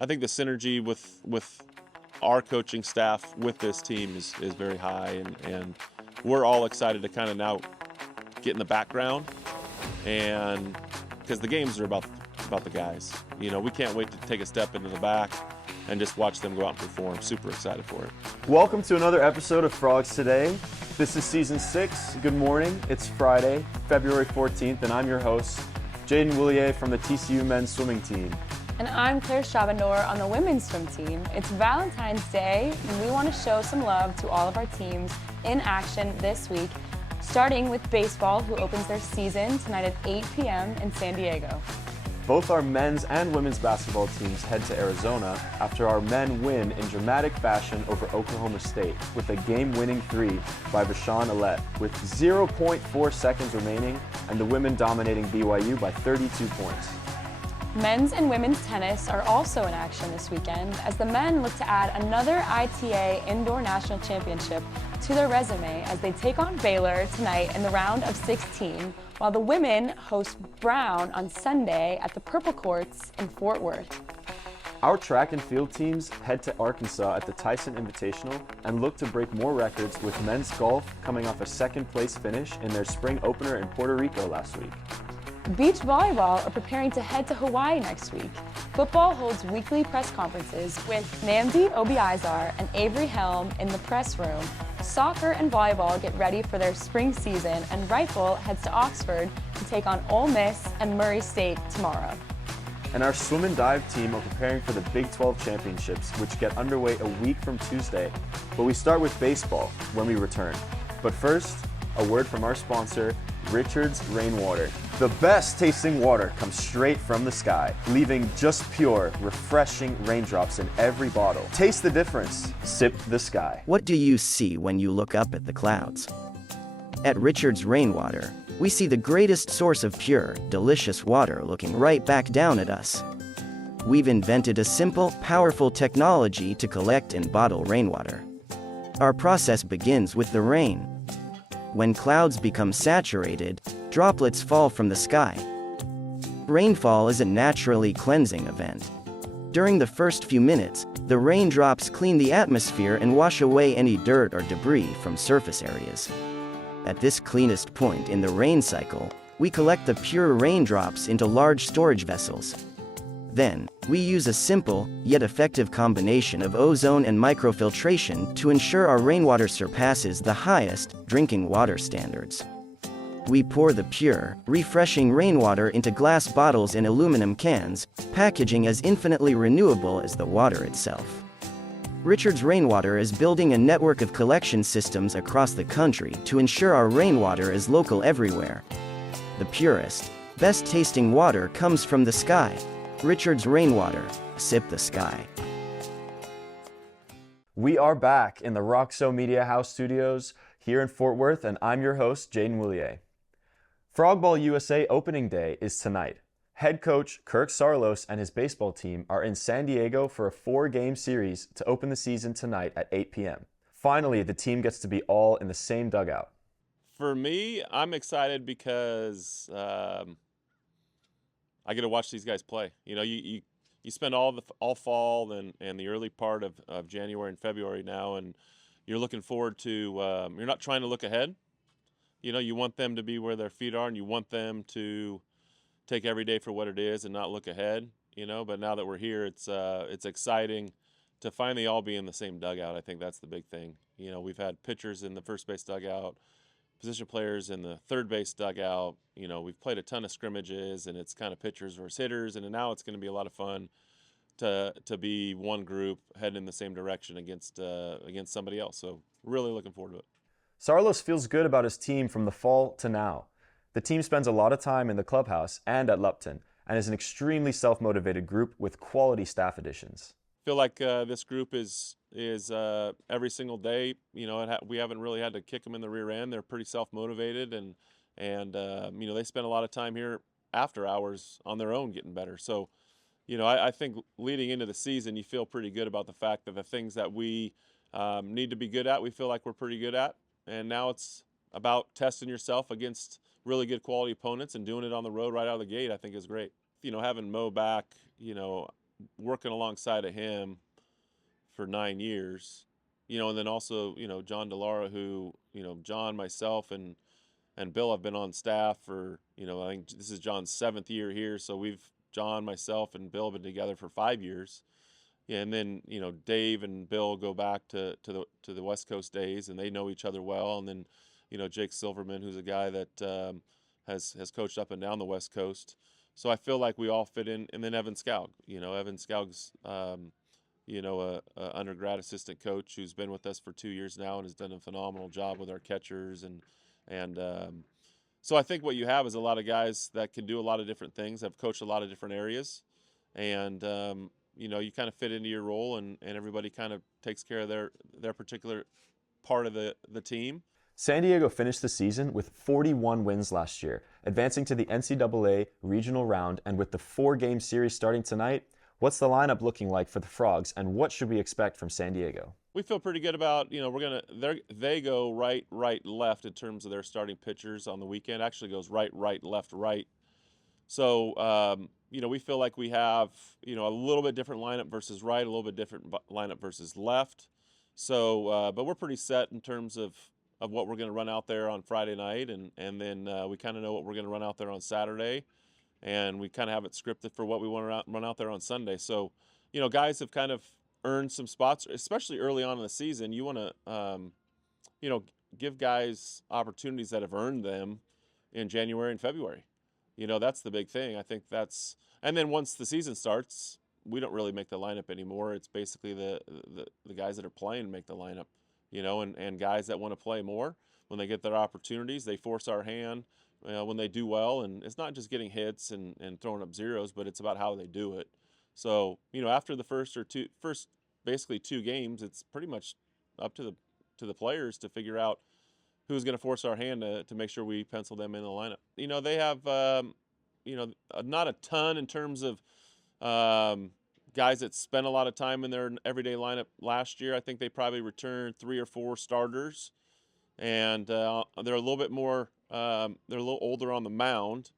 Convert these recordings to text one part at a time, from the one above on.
I think the synergy with our coaching staff with this team is very high, and we're all excited to kind of now get in the background, and because the games are about the guys. We can't wait to take a step into the back and just watch them go out and perform. Super excited for it. Welcome to another episode of Frogs Today. This is season 6. Good morning. It's Friday, February 14th, and I'm your host, Jadon Wuilliez from the TCU men's swimming team. And I'm Chahbandour on the women's swim team. It's Valentine's Day, and we want to show some love to all of our teams in action this week, starting with baseball, who opens their season tonight at 8 p.m. in San Diego. Both our men's and women's basketball teams head to Arizona after our men win in dramatic fashion over Oklahoma State with a game-winning 3 by Bashan Alette with 0.4 seconds remaining, and the women dominating BYU by 32 points. Men's and women's tennis are also in action this weekend as the men look to add another ITA Indoor National Championship to their resume as they take on Baylor tonight in the round of 16, while the women host Brown on Sunday at the Purple Courts in Fort Worth. Our track and field teams head to Arkansas at the Tyson Invitational and look to break more records, with men's golf coming off a second-place finish in their spring opener in Puerto Rico last week. Beach volleyball are preparing to head to Hawaii next week. Football holds weekly press conferences with Namdi, Obiazor, and Avery Helm in the press room. Soccer and volleyball get ready for their spring season, and Rifle heads to Oxford to take on Ole Miss and Murray State tomorrow. And our swim and dive team are preparing for the Big 12 championships, which get underway a week from Tuesday. But we start with baseball when we return. But first, a word from our sponsor, Richard's Rainwater. The best tasting water comes straight from the sky, leaving just pure, refreshing raindrops in every bottle. Taste the difference. Sip the sky. What do you see when you look up at the clouds? At Richard's Rainwater, we see the greatest source of pure, delicious water looking right back down at us. We've invented a simple, powerful technology to collect and bottle rainwater. Our process begins with the rain. When clouds become saturated, droplets fall from the sky. Rainfall is a naturally cleansing event. During the first few minutes, the raindrops clean the atmosphere and wash away any dirt or debris from surface areas. At this cleanest point in the rain cycle, we collect the pure raindrops into large storage vessels. Then, we use a simple, yet effective combination of ozone and microfiltration to ensure our rainwater surpasses the highest drinking water standards. We pour the pure, refreshing rainwater into glass bottles and aluminum cans, packaging as infinitely renewable as the water itself. Richard's Rainwater is building a network of collection systems across the country to ensure our rainwater is local everywhere. The purest, best-tasting water comes from the sky. Richard's Rainwater. Sip the sky. We are back in the Roxo Media House studios here in Fort Worth, and I'm your host, Jadon Wuilliez. Frogball USA opening day is tonight. Head coach Kirk Saarloos and his baseball team are in San Diego for a 4-game series to open the season tonight at 8 p.m. Finally, the team gets to be all in the same dugout. For me, I'm excited because I get to watch these guys play. You spend all fall and the early part of January and February now, and you're looking forward to. You're not trying to look ahead. You want them to be where their feet are, and you want them to take every day for what it is and not look ahead. But now that we're here, it's exciting to finally all be in the same dugout. I think that's the big thing. We've had pitchers in the first base dugout, position players in the third base dugout. We've played a ton of scrimmages, and it's kind of pitchers versus hitters, and now it's going to be a lot of fun to be one group heading in the same direction against somebody else. So really looking forward to it. Saarloos feels good about his team from the fall to now. The team spends a lot of time in the clubhouse and at Lupton, and is an extremely self-motivated group with quality staff additions. I feel like this group is every single day. We haven't really had to kick them in the rear end. They're pretty self-motivated, and they spend a lot of time here after hours on their own getting better. So, I think leading into the season, you feel pretty good about the fact that the things that we need to be good at, we feel like we're pretty good at. And now it's about testing yourself against really good quality opponents, and doing it on the road right out of the gate, I think is great. Having Mo back, working alongside of him for 9 years, and then also, John DeLara, who, John, myself, and Bill have been on staff for, I think this is John's 7th year here. So John, myself, and Bill have been together for 5 years. Yeah, and then, Dave and Bill go back to the West Coast days, and they know each other well. And then, Jake Silverman, who's a guy that has coached up and down the West Coast. So I feel like we all fit in. And then Evan Skaug, Evan Skaug's, a undergrad assistant coach who's been with us for 2 years now and has done a phenomenal job with our catchers. And so I think what you have is a lot of guys that can do a lot of different things, have coached a lot of different areas. And, you kind of fit into your role, and everybody kind of takes care of their particular part of the team. San Diego finished the season with 41 wins last year, advancing to the NCAA regional round. And with the 4-game series starting tonight, what's the lineup looking like for the Frogs, and what should we expect from San Diego? We feel pretty good about, they go right, left in terms of their starting pitchers on the weekend. Actually goes right, left, right. So, we feel like we have, a little bit different lineup versus right, a little bit different lineup versus left. So, but we're pretty set in terms of what we're going to run out there on Friday night. And then we kind of know what we're going to run out there on Saturday. And we kind of have it scripted for what we want to run out there on Sunday. So, guys have kind of earned some spots, especially early on in the season. You want to, give guys opportunities that have earned them in January and February. That's the big thing. I think and then once the season starts, we don't really make the lineup anymore. It's basically the guys that are playing make the lineup, and guys that want to play more, when they get their opportunities, they force our hand when they do well. And it's not just getting hits and throwing up zeros, but it's about how they do it. So, after the first basically 2 games, it's pretty much up to the players to figure out who's going to force our hand to make sure we pencil them in the lineup. They have, not a ton in terms of guys that spent a lot of time in their everyday lineup last year. I think they probably returned 3 or 4 starters, and they're a little bit more, they're a little older on the mound,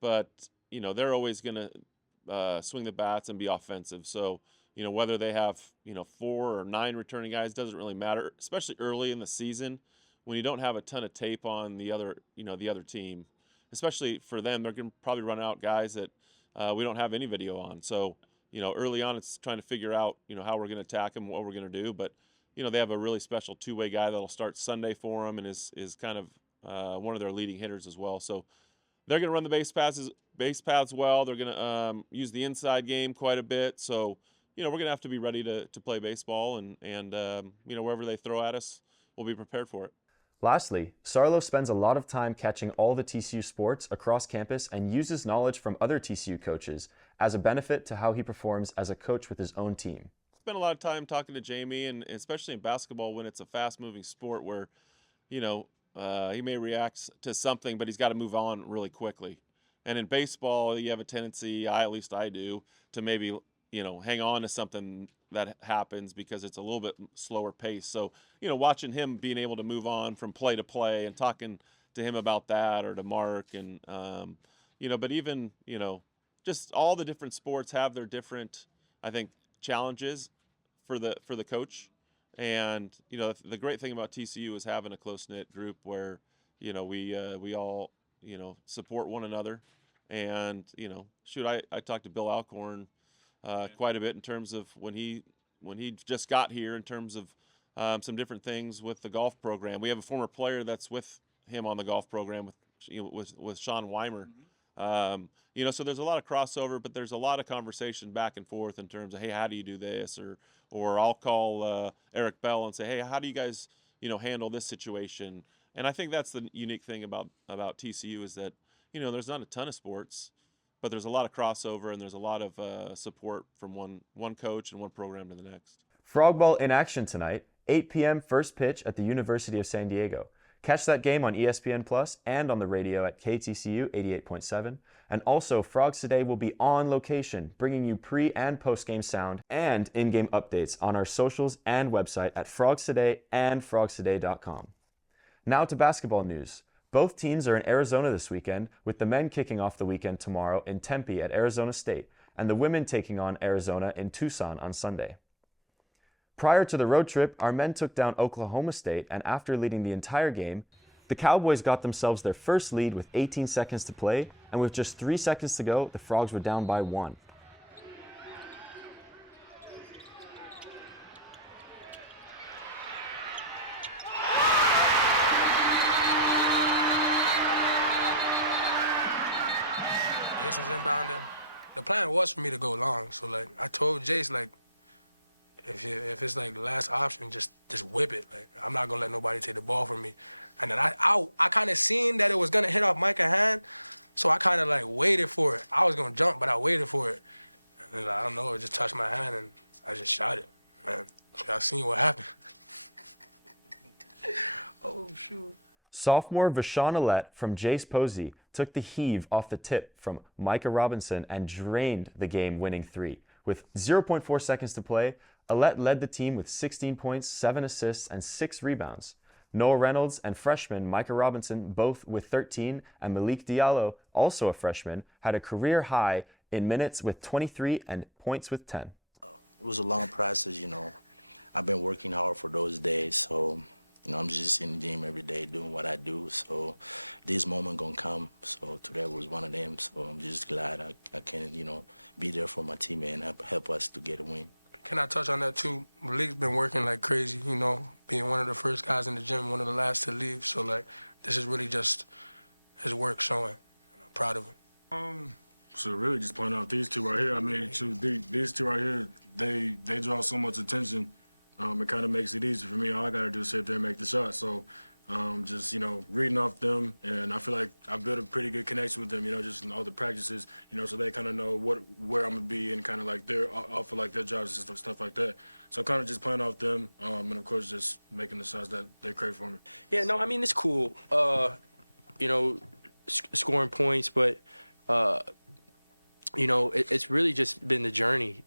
but, they're always going to swing the bats and be offensive. So, whether they have, 4 or 9 returning guys doesn't really matter, especially early in the season when you don't have a ton of tape on the other team. Especially for them, they're going to probably run out guys that we don't have any video on. So, early on, it's trying to figure out, how we're going to attack them, what we're going to do. But, they have a really special 2-way guy that'll start Sunday for them and is kind of one of their leading hitters as well. So they're going to run the base paths well. They're going to use the inside game quite a bit. So, we're going to have to be ready to play baseball, and wherever they throw at us, we'll be prepared for it. Lastly, Sarlo spends a lot of time catching all the TCU sports across campus and uses knowledge from other TCU coaches as a benefit to how he performs as a coach with his own team. Spent a lot of time talking to Jamie, and especially in basketball when it's a fast-moving sport where, he may react to something, but he's got to move on really quickly. And in baseball, you have a tendency, at least I do, to maybe, hang on to something that happens because it's a little bit slower pace. So, watching him being able to move on from play to play and talking to him about that, or to Mark, and, but even, just all the different sports have their different, I think, challenges for the coach. And, the great thing about TCU is having a close-knit group where, we all, support one another. And, I talked to Bill Alcorn quite a bit in terms of when he just got here, in terms of some different things with the golf program. We have a former player that's with him on the golf program with Sean Weimer. So there's a lot of crossover, but there's a lot of conversation back and forth in terms of, hey, how do you do this? Or I'll call Eric Bell and say, hey, how do you guys, handle this situation? And I think that's the unique thing about TCU is that, there's not a ton of sports, but there's a lot of crossover, and there's a lot of support from one coach and one program to the next. Frog ball in action tonight, 8 p.m. first pitch at the University of San Diego. Catch that game on ESPN Plus and on the radio at KTCU 88.7. And also, Frogs Today will be on location, bringing you pre- and post-game sound and in-game updates on our socials and website at Frogs Today and frogstoday.com. Now to basketball news. Both teams are in Arizona this weekend, with the men kicking off the weekend tomorrow in Tempe at Arizona State, and the women taking on Arizona in Tucson on Sunday. Prior to the road trip, our men took down Oklahoma State, and after leading the entire game, the Cowboys got themselves their first lead with 18 seconds to play, and with just 3 seconds to go, the Frogs were down by 1. Jace was inbounding. The plan was for me to go long, so like I told Jace, like, if it's like the last option, just whip it. Like, I'm not gonna let nobody take the ball from me. And then I kind of seen that it was gonna hit off Micah's hand, so I kind of like waited for it. I was gonna jump, but I waited for it. And then, I don't know, it just touched my hand and I just shot it. Man, I seen what happened. Oh shoot. Sophomore Vashon Alette from Jace Posey took the heave off the tip from Micah Robinson and drained the game-winning 3. With 0.4 seconds to play, Alette led the team with 16 points, 7 assists, and 6 rebounds. Noah Reynolds and freshman Micah Robinson, both with 13, and Malik Diallo, also a freshman, had a career high in minutes with 23 and points with 10. It was a long process, I've been working hard for those days, so, I'm just in the gym every day doing what I do, so this moment gonna come, so today was one of them, so I'm just glad I can, be there for my teammate and help us to get a win. Can I touch on that too? Malik's been working like crazy, being one of the first guys in the gym, one of the last to leave. So like, this is really just his work showing. I'm proud of him. So really just pointing out these two right here. I mean, these two right here, they draw so much attention. It kind of makes it easy for me. All I got to do is sit there and make the shot. So just, reading off them, and I feel like I built a pretty good connection with them, just in all the practices, so they kind of know where I'm going to be and kind of like I feel like their jobs and stuff like that. So kind of just playing off them and, of course, just making the shots that they crave for me. Yeah, no, I mean, it's cool, scoring points, but, it's really just been the journey,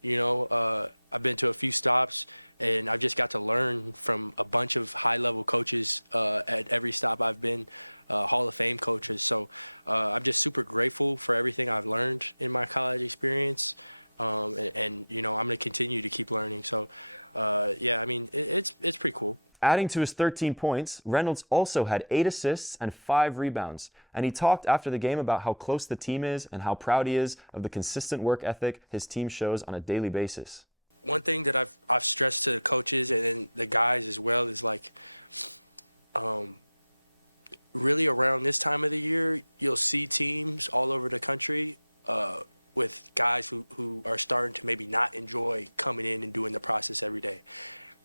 I've been to a few stops, and I've just got to learn from a bunch of high-level coaches at every stop I've been, Hall of Fame coaches. So I'm just super grateful for everything I've learned in my college experience, and I'm going to continue to keep learning. So, it's pretty cool. Adding to his 13 points, Reynolds also had 8 assists and 5 rebounds, and he talked after the game about how close the team is and how proud he is of the consistent work ethic his team shows on a daily basis. One thing that I've stressed to the coaches and then the guys as well is like, really around this time of the year, you'll see teams all over the country with guys who are starting to maybe not enjoy coming in and doing the process every day.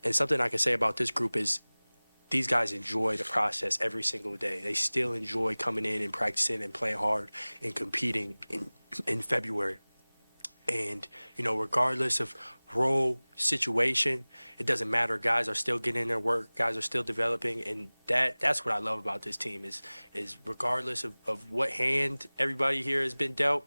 And something I can say about this group is these guys enjoy the process every single day. They still enjoy coming in and practicing and playing hard and competing in February. And, regardless of role, situation, it doesn't matter. Guys are still getting in their work. Guys are still developing. And that's what I love about this team is regardless of what hand everybody here has been dealt,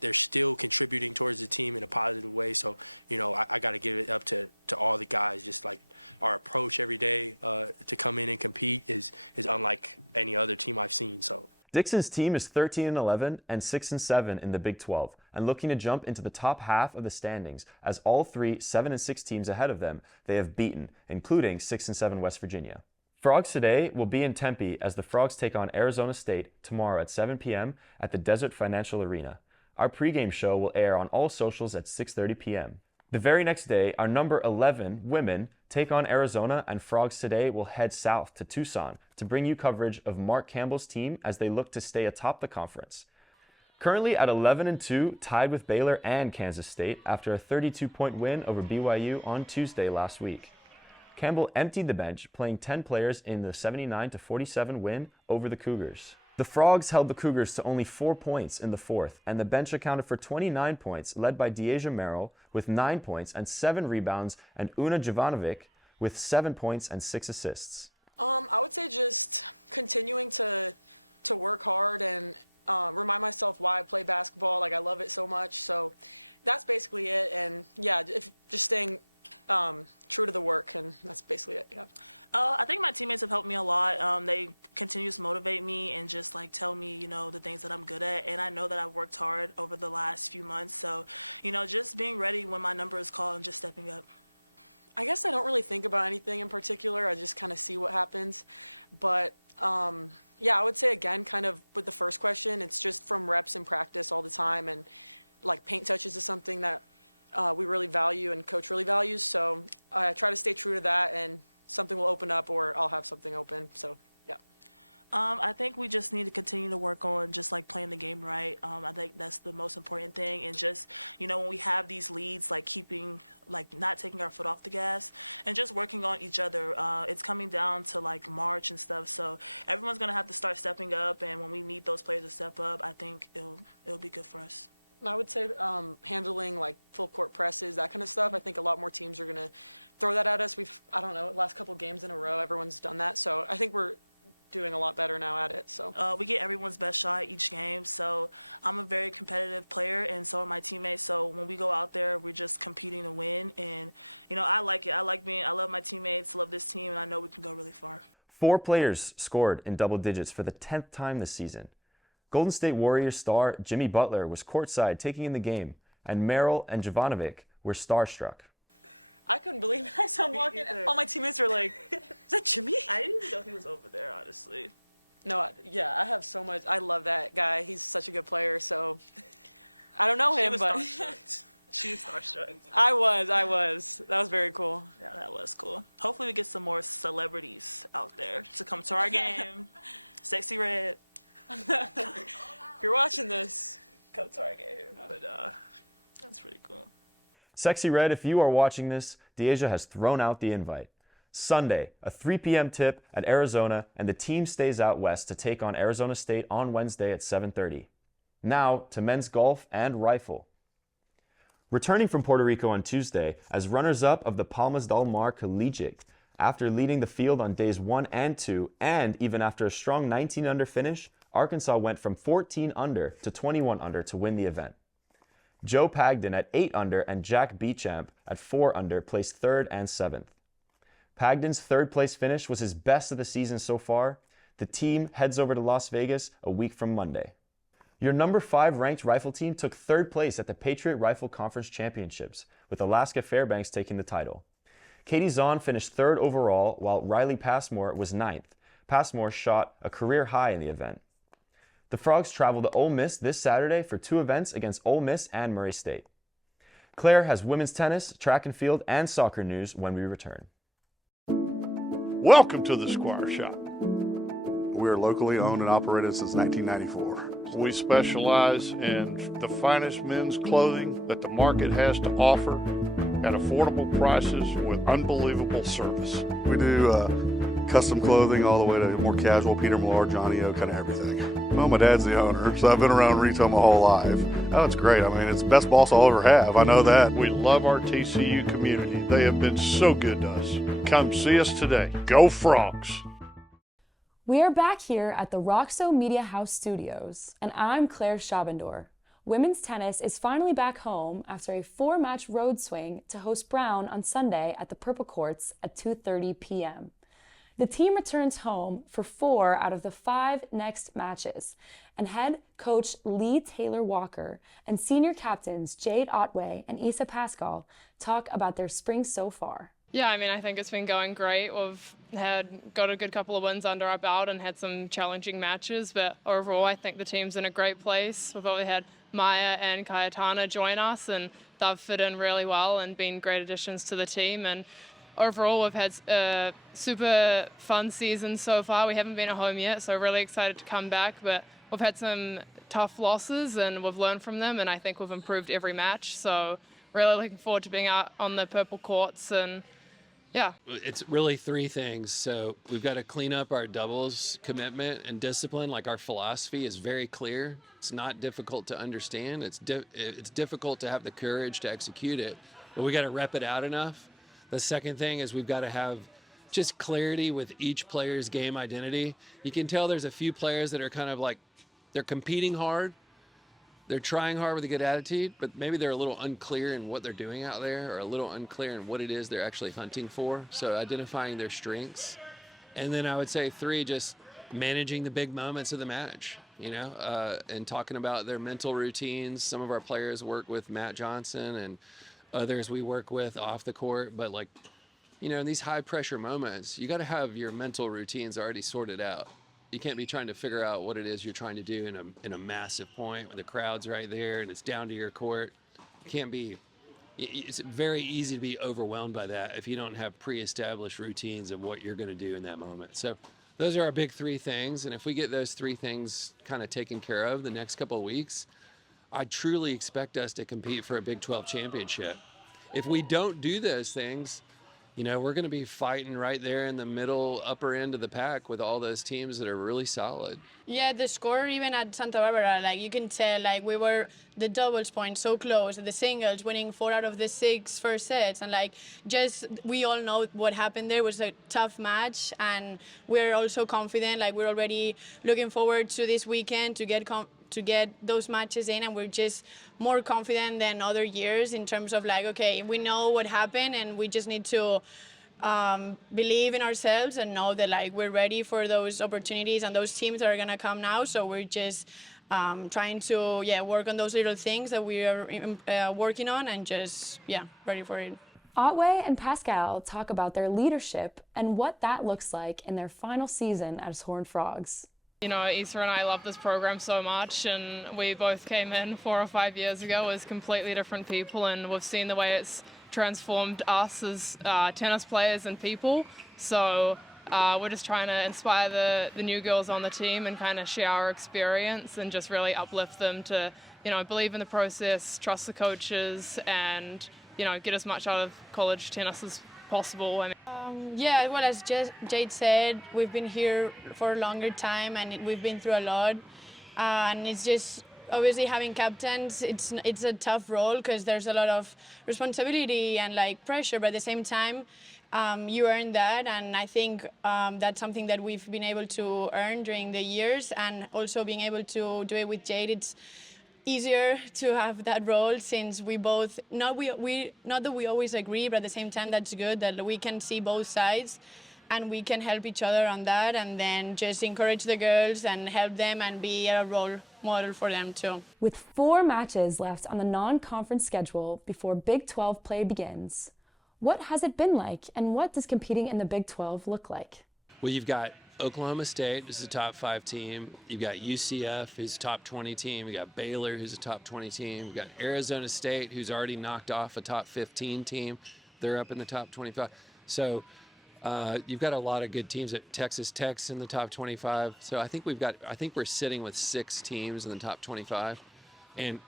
they're still contributing towards the team in a positive way. So, I got to give it up to all the guys. Just like our approach every day to come in and compete is unlike any other team I've seen. So Dixon's team is 13-11 and 6-7 in the Big 12 and looking to jump into the top half of the standings as all 3 7-6 teams ahead of them they have beaten, including 6-7 West Virginia. Frogs today will be in Tempe as the Frogs take on Arizona State tomorrow at 7 p.m. at the Desert Financial Arena. Our pregame show will air on all socials at 6:30 p.m. The very next day, our number 11 women take on Arizona, and Frogs today will head south to Tucson to bring you coverage of Mark Campbell's team as they look to stay atop the conference. Currently at 11-2, tied with Baylor and Kansas State after a 32-point win over BYU on Tuesday last week. Campbell emptied the bench, playing 10 players in the 79-47 win over the Cougars. The Frogs held the Cougars to only 4 points in the fourth, and the bench accounted for 29 points, led by Deasia Merrill with 9 points and 7 rebounds, and Una Jovanovic with 7 points and 6 assists. I would say just continuing to work hard and remind myself why I play basketball. Like, I love it so much. So that's basically it. And yeah, if just staying true to the work, and that's basically it. Yeah. I think my teammates have helped me a lot. They continue to motivate me and just like tell me, the things that I'm good at. And I know that I've worked hard over the last few months. So, just being ready when my number is called and just stepping up. I guess I don't really think about anything in particular. I just kind of see what happens. But yeah, I would say again, kind of with the first question, it's just from reps and practice all the time. And like paint touches is something that we really value and coach really values. So I try to stay true to that, and something will open up or I'll have something open. So, yeah. I think we just need to continue to work on just like playing the game right. I think that's the most important thing. And just, when we have these leads, like not taking our foot off the gas and just working on each other. It's coming down to like March and stuff. So everyone's going to have to start stepping up. And when we need those players to step up, I think it'll be good for us. I would say handling like full court presses, that kind of stuff. I think a lot more teams are going to throw that at us. I don't know, last couple games in a row, everyone's done that. So I think we're doing a lot better now at it. So we get everyone's best shot each game. So I'm a very competitive player, and so are my teammates. So when we go out there, we're just competing to win. And, I like it. I love my teammates, love this team, and I know we can go really far. 4 players scored in double digits for the 10th time this season. Golden State Warriors star Jimmy Butler was courtside taking in the game, and Merrill and Jovanovic were starstruck. I couldn't believe it. I saw him walking. All my teammates were like, "Is that Jimmy?" I didn't even know he was over there, honestly. No, yeah, I have so much. I love that guy. He's such a good player. So I don't know him, but she was starstruck. I was. That was very cool. Yeah, that was cool. Hopefully, we get some more celebrities out there to come to our game. Sexy Red. If you're watching this, come to our game. But that's pretty cool. Sexy Red, if you are watching this, Deasia has thrown out the invite. Sunday, a 3 p.m. tip at Arizona, and the team stays out west to take on Arizona State on Wednesday at 7:30. Now to men's golf and rifle. Returning from Puerto Rico on Tuesday as runners-up of the Palmas del Mar Collegiate, after leading the field on days 1 and 2, and even after a strong 19-under finish, Arkansas went from 14 under to 21 under to win the event. Joe Pagden at 8 under and Jack Beauchamp at 4 under placed 3rd and 7th. Pagden's 3rd place finish was his best of the season so far. The team heads over to Las Vegas a week from Monday. Your number 5 ranked rifle team took 3rd place at the Patriot Rifle Conference Championships, with Alaska Fairbanks taking the title. Katie Zahn finished 3rd overall, while Riley Passmore was 9th. Passmore shot a career high in the event. The Frogs travel to Ole Miss this Saturday for 2 events against Ole Miss and Murray State. Claire has women's tennis, track and field, and soccer news when we return. Welcome to the Squire Shop. We are locally owned and operated since 1994. We specialize in the finest men's clothing that the market has to offer at affordable prices with unbelievable service. We do custom clothing all the way to more casual, Peter Millar, Johnny O, kind of everything. Well, my dad's the owner, so I've been around retail my whole life. Oh, it's great. I mean, it's the best boss I'll ever have. I know that. We love our TCU community. They have been so good to us. Come see us today. Go Frogs! We are back here at the Roxo Media House Studios, and I'm Claire Chahbandour. Women's tennis is finally back home after a 4-match road swing to host Brown on Sunday at the Purple Courts at 2:30 p.m. The team returns home for 4 out of the 5 next matches, and head coach Lee Taylor Walker and senior captains Jade Otway and Issa Pascal talk about their spring so far. Yeah, I mean, I think it's been going great. We've got a good couple of wins under our belt and had some challenging matches, but overall I think the team's in a great place. We've already had Maya and Cayetana join us, and they've fit in really well and been great additions to the team. And overall, we've had a super fun season so far. We haven't been at home yet, so really excited to come back, but we've had some tough losses and we've learned from them, and I think we've improved every match. So really looking forward to being out on the Purple Courts, and yeah. It's really 3 things. So we've got to clean up our doubles commitment and discipline. Like, our philosophy is very clear. It's not difficult to understand. It's difficult to have the courage to execute it, but we got to rep it out enough. The second thing is we've got to have just clarity with each player's game identity. You can tell there's a few players that are kind of like, they're competing hard, they're trying hard with a good attitude, but maybe they're a little unclear in what they're doing out there, or a little unclear in what it is they're actually hunting for. So identifying their strengths. And then I would say 3, just managing the big moments of the match, and talking about their mental routines. Some of our players work with Matt Johnson, and others we work with off the court. But in these high pressure moments, you got to have your mental routines already sorted out. You can't be trying to figure out what it is you're trying to do in a massive point where the crowd's right there and it's down to your court. It's very easy to be overwhelmed by that if you don't have pre-established routines of what you're going to do in that moment. So those are our big 3 things. And if we get those 3 things kind of taken care of the next couple of weeks, I truly expect us to compete for a Big 12 championship. If we don't do those things, we're going to be fighting right there in the middle, upper end of the pack with all those teams that are really solid. Yeah, the score even at Santa Barbara, you can tell, we were the doubles point so close, the singles winning 4 out of the 6 first sets, and we all know what happened there. It was a tough match, and we're also confident. We're already looking forward to this weekend to get those matches in, and we're just more confident than other years in terms of okay, we know what happened, and we just need to believe in ourselves and know that we're ready for those opportunities and those teams that are gonna come now. So we're just trying to work on those little things that we are working on, and just ready for it. Otway and Pascal talk about their leadership and what that looks like in their final season as Horned Frogs. Issa and I love this program so much, and we both came in 4 or 5 years ago as completely different people, and we've seen the way it's transformed us as tennis players and people. So we're just trying to inspire the new girls on the team and kind of share our experience and just really uplift them to, believe in the process, trust the coaches, and, get as much out of college tennis as possible. Well, as Jade said, we've been here for a longer time, and we've been through a lot. And it's just, obviously, having captains, it's a tough role because there's a lot of responsibility and pressure, but at the same time, you earn that. And I think that's something that we've been able to earn during the years, and also being able to do it with Jade. It's easier to have that role, since we both not that we always agree, but at the same time that's good that we can see both sides and we can help each other on that, and then just encourage the girls and help them and be a role model for them too. With 4 matches left on the non-conference schedule before Big 12 play begins, what has it been like, and what does competing in the Big 12 look like? Well, you've got Oklahoma State, who's a top 5 team. You've got UCF, who's a top 20 team. You've got Baylor, who's a top 20 team. You've got Arizona State, who's already knocked off a top 15 team. They're up in the top 25. So you've got a lot of good teams. At Texas Tech's in the top 25. So I think we're sitting with 6 teams in the top 25. And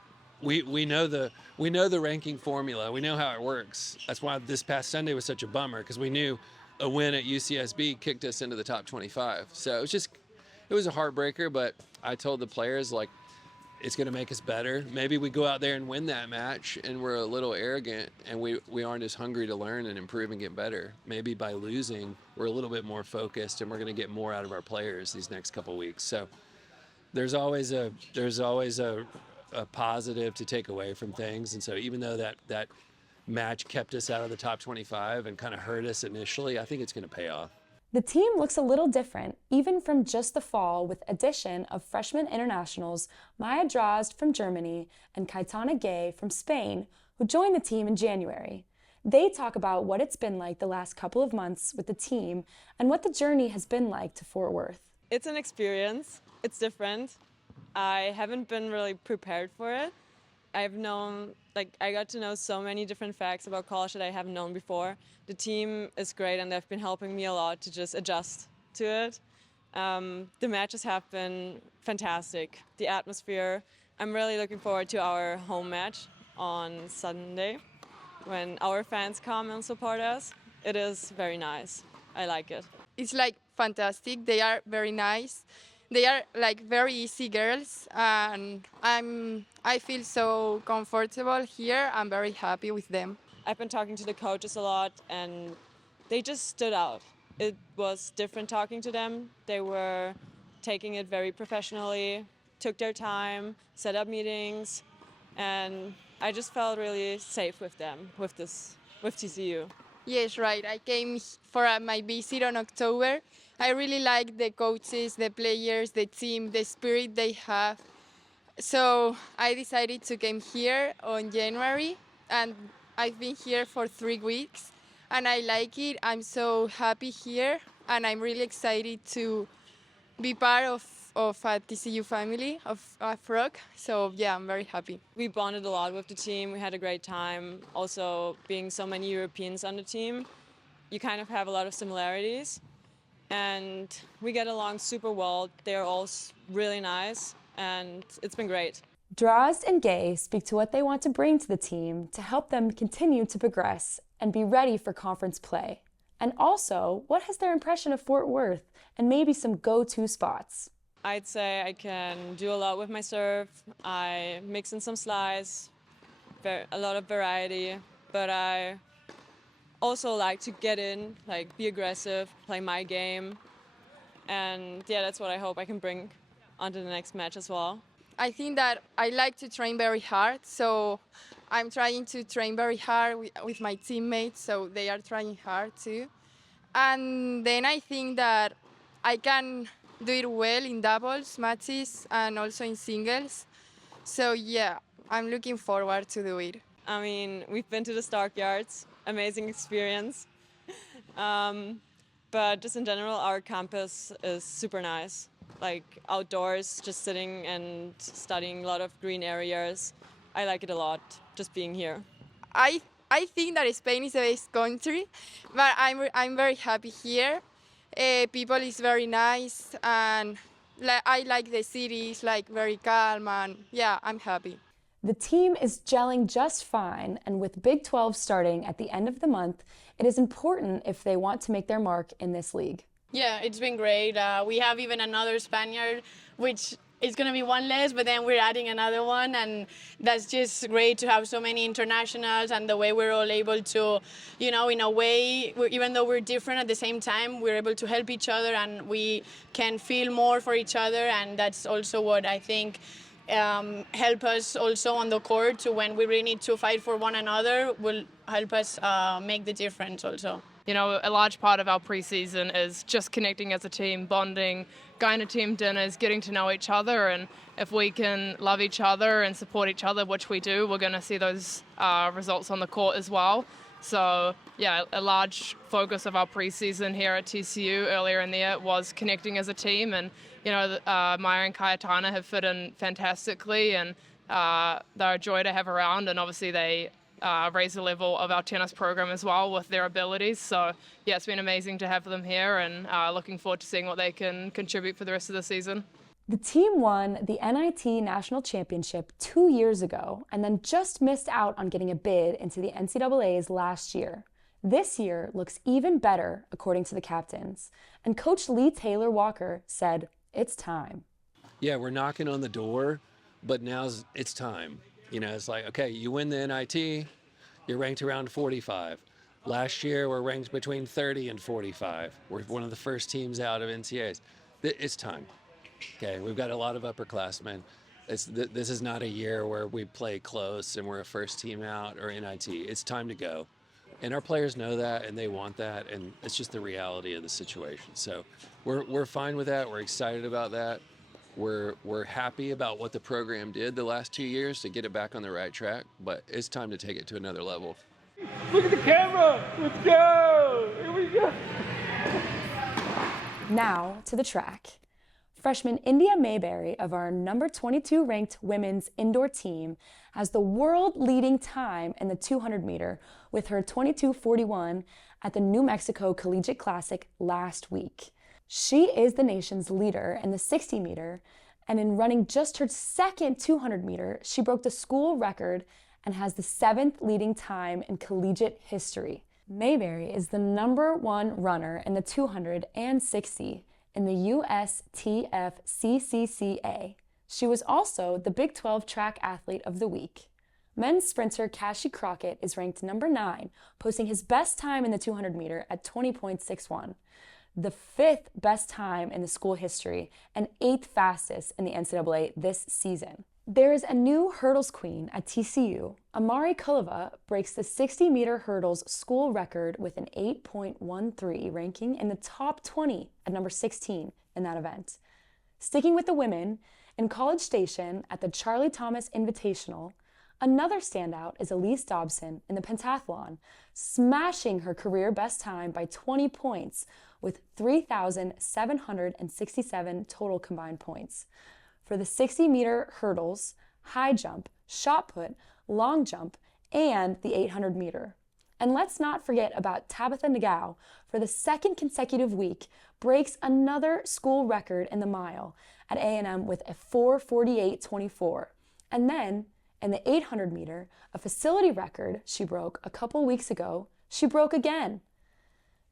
we know the ranking formula. We know how it works. That's why this past Sunday was such a bummer, because we knew a win at UCSB kicked us into the top 25. So it was a heartbreaker, but I told the players, it's going to make us better. Maybe we go out there and win that match and we're a little arrogant and we aren't as hungry to learn and improve and get better. Maybe by losing, we're a little bit more focused and we're going to get more out of our players these next couple weeks. So there's always a positive to take away from things. And so even though that match kept us out of the top 25 and kind of hurt us initially, I think it's going to pay off. The team looks a little different, even from just the fall, with addition of freshman internationals Maya Drozd from Germany and Cayetana Gay from Spain, who joined the team in January. They talk about what it's been like the last couple of months with the team and what the journey has been like to Fort Worth. It's an experience. It's different. I haven't been really prepared for it. I got to know so many different facts about college that I haven't known before. The team is great and they've been helping me a lot to just adjust to it. The matches have been fantastic. The atmosphere. I'm really looking forward to our home match on Sunday when our fans come and support us. It is very nice. I like it. It's fantastic. They are very nice. They are very easy girls, and I feel so comfortable here. I'm very happy with them. I've been talking to the coaches a lot, and they just stood out. It was different talking to them. They were taking it very professionally, took their time, set up meetings, and I just felt really safe with them, with TCU. Yes, right. I came for my visit on October. I really like the coaches, the players, the team, the spirit they have. So I decided to come here on January, and I've been here for 3 weeks, and I like it. I'm so happy here, and I'm really excited to be part of a TCU family, of Frog. So yeah, I'm very happy. We bonded a lot with the team. We had a great time. Also, being so many Europeans on the team, you kind of have a lot of similarities. And we get along super well. They're all really nice, and it's been great. Drozd and Gay speak to what they want to bring to the team to help them continue to progress and be ready for conference play. And also, what has their impression of Fort Worth and maybe some go-to spots? I'd say I can do a lot with my serve. I mix in some slice, a lot of variety, but I also like to get in, like be aggressive, play my game. And yeah, that's what I hope I can bring onto the next match as well. I think that I like to train very hard, so I'm trying to train very hard with my teammates, so they are trying hard too. And then I think that I can do it well in doubles matches and also in singles. So yeah, I'm looking forward to do it. I mean, we've been to the Stockyards, amazing experience. But just in general, our campus is super nice. Like outdoors, just sitting and studying a lot of green areas. I like it a lot, just being here. I think that Spain is the best country, but I'm very happy here. People is very nice, and I like the city. It's like very calm, and yeah, I'm happy. The team is gelling just fine, and with Big 12 starting at the end of the month, it is important if they want to make their mark in this league. Yeah, it's been great. We have even another Spaniard, which is going to be one less, but then we're adding another one, and that's just great to have so many internationals, and the way we're all able to, you know, in a way, even though we're different at the same time, we're able to help each other, and we can feel more for each other, and that's also what I think help us also on the court to when we really need to fight for one another will help us make the difference also. You know, a large part of our preseason is just connecting as a team, bonding, going to team dinners, getting to know each other, and if we can love each other and support each other, which we do, we're going to see those results on the court as well. So, yeah, a large focus of our preseason here at TCU earlier in the year was connecting as a team, and, you know, Maya and Cayetana have fit in fantastically, and they're a joy to have around, and obviously they raise the level of our tennis program as well with their abilities. So, yeah, it's been amazing to have them here, and looking forward to seeing what they can contribute for the rest of the season. The team won the NIT National Championship 2 years ago and then just missed out on getting a bid into the NCAAs last year. This year looks even better, according to the captains. And Coach Lee Taylor Walker said, "It's time." Yeah, we're knocking on the door, but it's time. You know, it's like, okay, you win the NIT, you're ranked around 45. Last year, we're ranked between 30 and 45. We're one of the first teams out of NCAAs. It's time. Okay, we've got a lot of upperclassmen. This is not a year where we play close and we're a first team out or NIT. It's time to go. And our players know that, and they want that, and it's just the reality of the situation. So we're fine with that. We're excited about that. We're happy about what the program did the last 2 years to get it back on the right track, but it's time to take it to another level. Look at the camera! Let's go! Here we go! Now to the track. Freshman India Mayberry of our number 22 ranked women's indoor team has the world-leading time in the 200 meter with her 22:41 at the New Mexico Collegiate Classic last week. She is the nation's leader in the 60 meter, and in running just her second 200 meter, she broke the school record and has the 7th leading time in collegiate history. Mayberry is the number 1 runner in the 200 and 60 in the USTFCCCA. She was also the Big 12 Track Athlete of the Week. Men's sprinter Cashy Crockett is ranked number 9, posting his best time in the 200 meter at 20.61. the 5th best time in the school history and 8th fastest in the NCAA this season. There is a new hurdles queen at TCU. Amari Kulava breaks the 60-meter hurdles school record with an 8.13 ranking in the top 20 at number 16 in that event. Sticking with the women, in College Station at the Charlie Thomas Invitational, another standout is Elise Dobson in the pentathlon, smashing her career best time by 20 points with 3,767 total combined points. For the 60-meter hurdles, high jump, shot put, long jump, and the 800-meter. And let's not forget about Tabitha Nagao, for the second consecutive week, breaks another school record in the mile at A&M with a 4:48.24. And then, in the 800-meter, a facility record she broke a couple weeks ago, she broke again.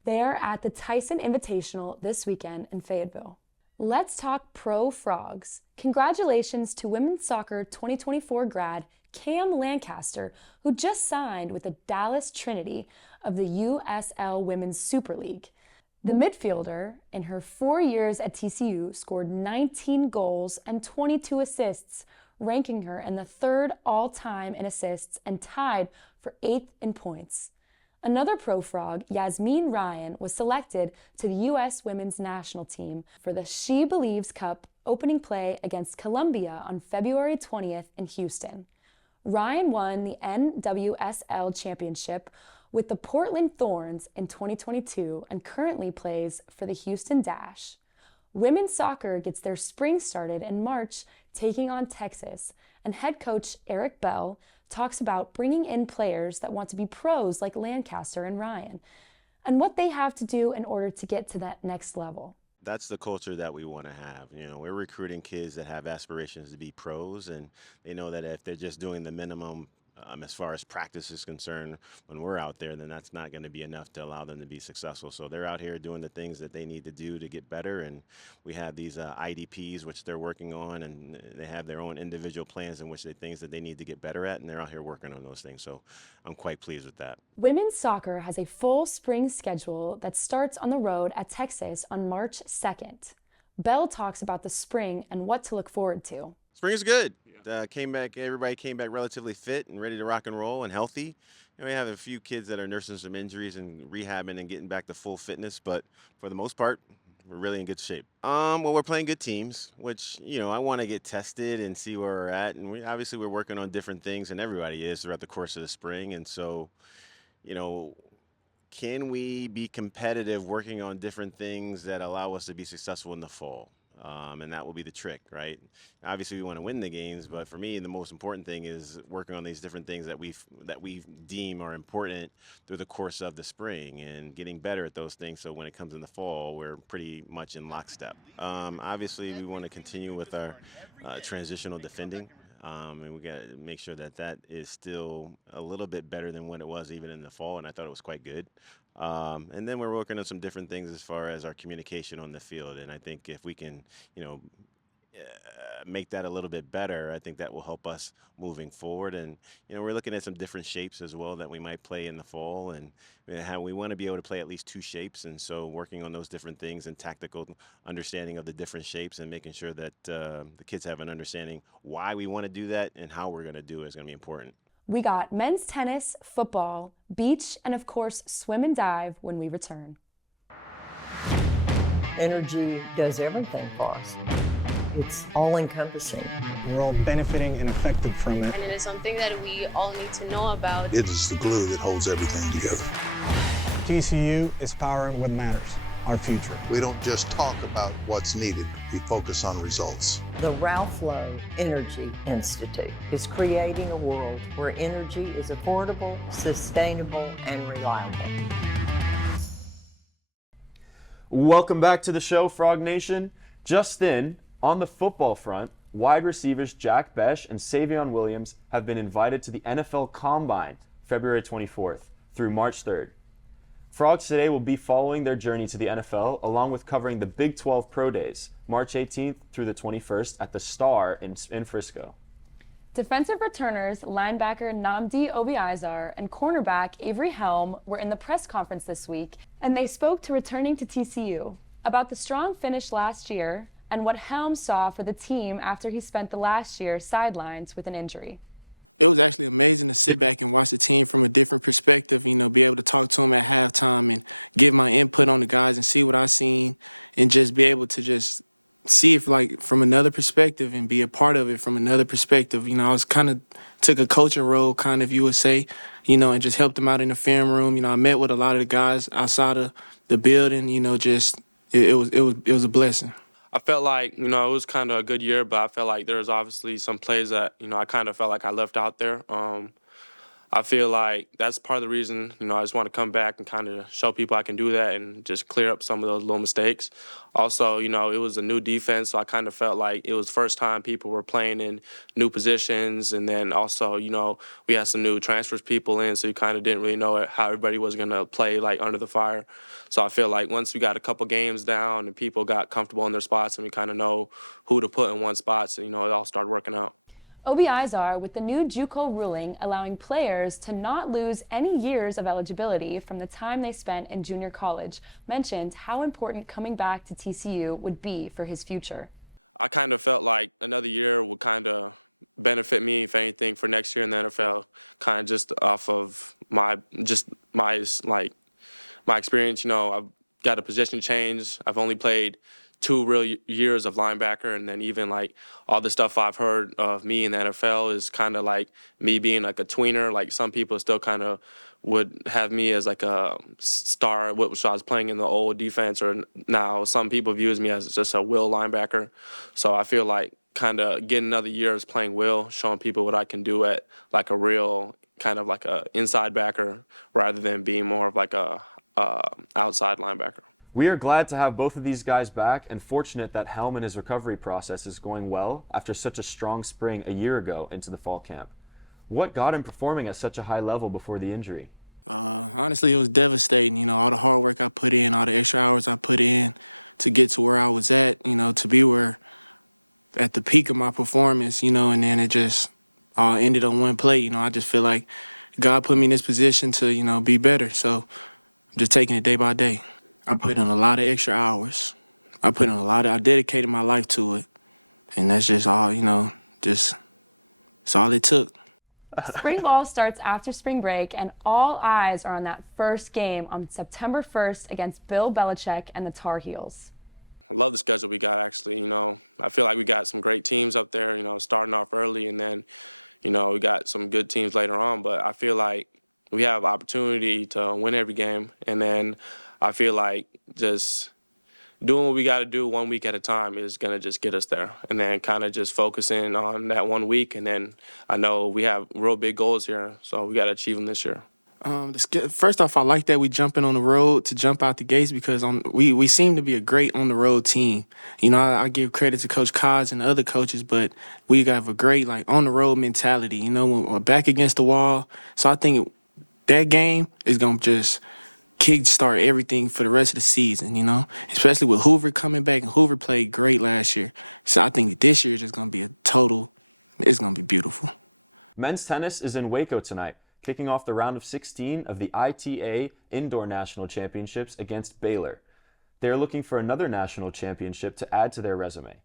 They're at the Tyson Invitational this weekend in Fayetteville. Let's talk pro frogs. Congratulations to women's soccer 2024 grad Cam Lancaster, who just signed with the Dallas Trinity of the USL Women's Super League. The midfielder, in her 4 years at TCU, scored 19 goals and 22 assists, ranking her in the 3rd all-time in assists and tied for 8th in points. Another pro frog, Yasmeen Ryan, was selected to the U.S. Women's National Team for the She Believes Cup opening play against Colombia on February 20th in Houston. Ryan won the NWSL championship with the Portland Thorns in 2022 and currently plays for the Houston Dash. Women's soccer gets their spring started in March, taking on Texas, and head coach Eric Bell talks about bringing in players that want to be pros like Lancaster and Ryan, and what they have to do in order to get to that next level. That's the culture that we want to have. You know, we're recruiting kids that have aspirations to be pros, and they know that if they're just doing the minimum as far as practice is concerned when we're out there, then that's not going to be enough to allow them to be successful. So they're out here doing the things that they need to do to get better, and we have these IDPs which they're working on, and they have their own individual plans in which they things that they need to get better at, and they're out here working on those things. So I'm quite pleased with that. Women's soccer has a full spring schedule that starts on the road at Texas on March 2nd. Bell talks about the spring and what to look forward to. Spring is good. Everybody came back relatively fit and ready to rock and roll and healthy. And we have a few kids that are nursing some injuries and rehabbing and getting back to full fitness, but for the most part, we're really in good shape. Well, we're playing good teams, which, you know, I want to get tested and see where we're at. And we're working on different things, and everybody is throughout the course of the spring. And so, you know, can we be competitive working on different things that allow us to be successful in the fall? And that will be the trick, right? Obviously, we want to win the games, but for me, the most important thing is working on these different things that we deem are important through the course of the spring and getting better at those things. So when it comes in the fall, we're pretty much in lockstep. Obviously, we want to continue with our transitional defending. And we got to make sure that that is still a little bit better than what it was even in the fall, and I thought it was quite good. And then we're working on some different things as far as our communication on the field, and I think if we can, you know, make that a little bit better, I think that will help us moving forward. And, you know, we're looking at some different shapes as well that we might play in the fall, and how we want to be able to play at least 2 shapes. And so working on those different things and tactical understanding of the different shapes and making sure that the kids have an understanding why we want to do that and how we're going to do it is going to be important. We got men's tennis, football, beach, and of course, swim and dive when we return. Energy does everything for us. It's all-encompassing. We're all benefiting and affected from it. And it is something that we all need to know about. It is the glue that holds everything together. TCU is powering what matters, our future. We don't just talk about what's needed, we focus on results. The Ralph Lowe Energy Institute is creating a world where energy is affordable, sustainable, and reliable. Welcome back to the show, Frog Nation. Just in, on the football front, wide receivers Jack Bech and Savion Wuilliez have been invited to the NFL Combine February 24th through March 3rd. Frogs today will be following their journey to the NFL along with covering the Big 12 Pro Days, March 18th through the 21st at the Star in Frisco. Defensive returners linebacker Namdi Obiazor and cornerback Avery Helm were in the press conference this week, and they spoke to returning to TCU about the strong finish last year and what Helm saw for the team after he spent the last year sidelines with an injury. It was actually amazing to sit back and watch the team from a different perspective, be able to talk to them at halftime and give my input on the guys and see what I seen and just be able to just see it from another perspective and be a part of it from another perspective. I was took a coaching role, you would say, and just helped them out in the film room. I met with a lot of the guys outside of the building, it was a blessing. I felt like, it was kind of a good year, but I felt like there was obviously some plays that, I kind of felt like I left out there. I feel like that's part of the reason, I just want to come back and kind of show people I can do that and just clear up some of those little mistakes. Also, it was a new defense, so I kind of felt like it was first time people were playing in new positions. And then also, we had some new transfers people in, so you kind of didn't really know how everybody was going to play under the fire. So I feel like once we got a couple games down and people got comfortable in their spots and we kind of know who to put in one spot, so, it all started working out. Obiazor, with the new JUCO ruling allowing players to not lose any years of eligibility from the time they spent in junior college, mentioned how important coming back to TCU would be for his future. I kind of felt like another year would kind of benefit me, if anything, for next year in the NFL, kind of just off of my experience. I've got a position change. I've only played 2 real years of linebacker, and then even all the stuff I've heard of me in the NFL is kind of like me being a tweener. Some people still kind of would have me as a star, which I was playing in the old defense, or now some people views me as just a will linebacker. So I feel like kind of getting another year as playing will, showing people what I can do at a real kind of a inside backer rather than being more of a outside linebacker. We are glad to have both of these guys back and fortunate that Helm and his recovery process is going well after such a strong spring a year ago into the fall camp. What got him performing at such a high level before the injury? Honestly, it was devastating. All the hard work I put in, all the extra hours I put in to get to where I was at, to be at the peak of my performance, and then it just all ended on one play. I just feel like God put me in this position to, be better. So I'm just taking it day by day. I put in a lot of extra hours. I dedicated my life to it. And that's just all, it's all it took. Spring ball starts after spring break, and all eyes are on that first game on September 1st against Bill Belichick and the Tar Heels. I love the schedule we got, actually. I feel like we got some great teams up there, starting off early, and then, we got some good teams later on. But I feel like we have opportunity to win every game, and then I feel like just doing what we got to do 1 week at a time is going to just get us there. And then kind of just focusing on that 1 week. And then I know we have real big goals here, so we got to achieve them this year. First off, I like that we jumping on the road to jump out the gates because we seem to be a great on-the-road team. I give credit to Coach Cods and the other coaches, but we have a great on-the-road mentality, when we're back against the wall. So I think that game is going to just kickstart everything for the rest of the season, especially with Hoover coming back, and Hoover played great last year. So I think this year is just going to be it's going to be beautiful. Men's tennis is in Waco tonight, kicking off the round of 16 of the ITA Indoor National Championships against Baylor. They are looking for another national championship to add to their resume.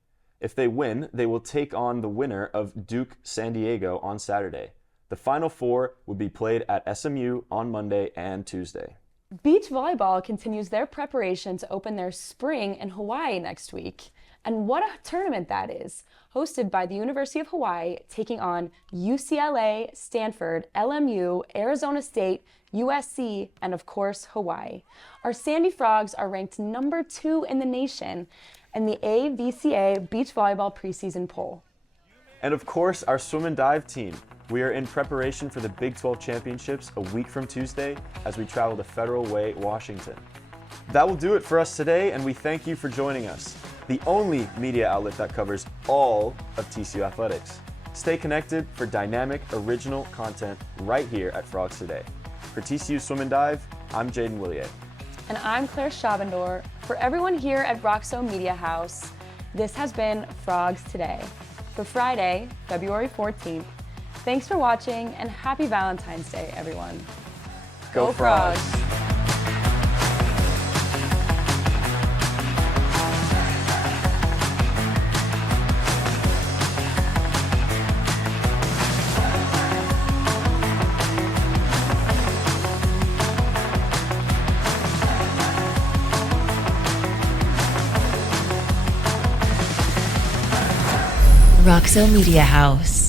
If they win, they will take on the winner of Duke San Diego on Saturday. The Final Four will be played at SMU on Monday and Tuesday. Beach volleyball continues their preparation to open their spring in Hawaii next week. And what a tournament that is, hosted by the University of Hawaii, taking on UCLA, Stanford, LMU, Arizona State, USC, and of course, Hawaii. Our Sandy Frogs are ranked number 2 in the nation in the AVCA Beach Volleyball preseason poll. And of course, our swim and dive team. We are in preparation for the Big 12 Championships a week from Tuesday as we travel to Federal Way, Washington. That will do it for us today, and we thank you for joining us, the only media outlet that covers all of TCU athletics. Stay connected for dynamic, original content right here at Frogs Today. For TCU Swim and Dive, I'm Jadon Wuilliez. And I'm Claire Chahbandour. For everyone here at Roxo Media House, this has been Frogs Today for Friday, February 14th, Thanks for watching, and happy Valentine's Day, everyone. Go Frogs! Roxo Media House.